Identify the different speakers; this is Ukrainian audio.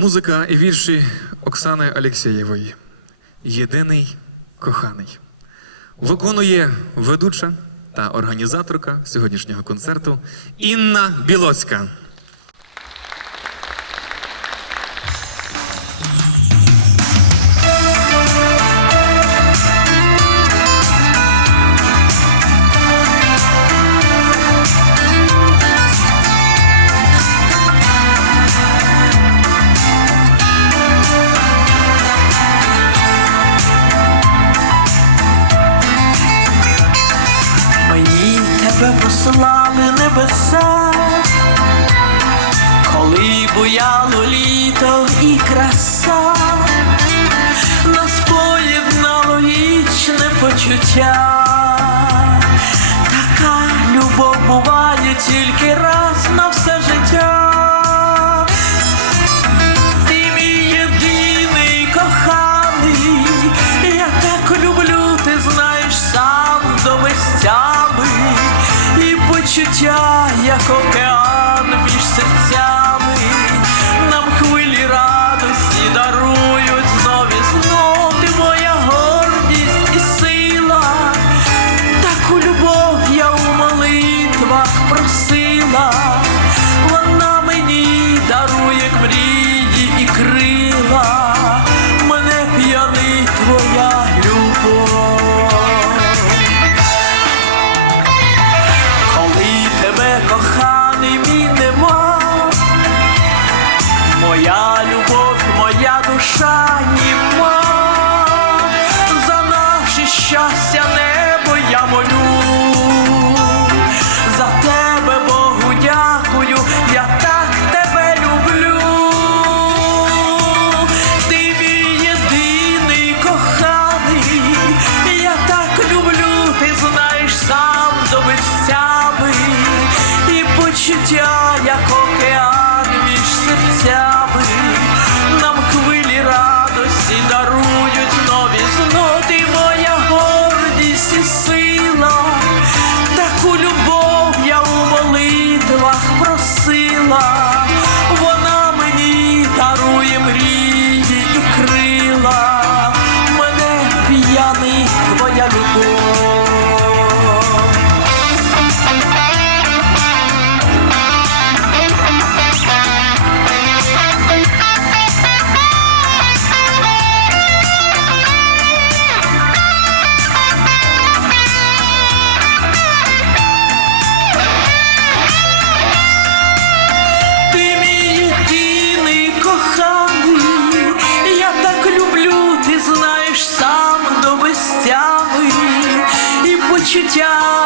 Speaker 1: Музика і вірші Оксани Алєксєєвої. Єдиний коханий. Виконує ведуча та організаторка сьогоднішнього концерту Інна Білоцька.
Speaker 2: Тебе послали небеса, коли буяло літо і краса, нас поєднало вічне почуття, така любов буває тільки раз на все почуття, як океан між серцями, нам хвилі радості дарують знов і знов ти моя гордість і сила, таку любов я у молитвах просила, німа, за наше щастя небо я молю, за тебе, Богу, дякую, я так тебе люблю, ти мій єдиний коханий, я так люблю, ти знаєш сам до безцями. І почуття якого. 샤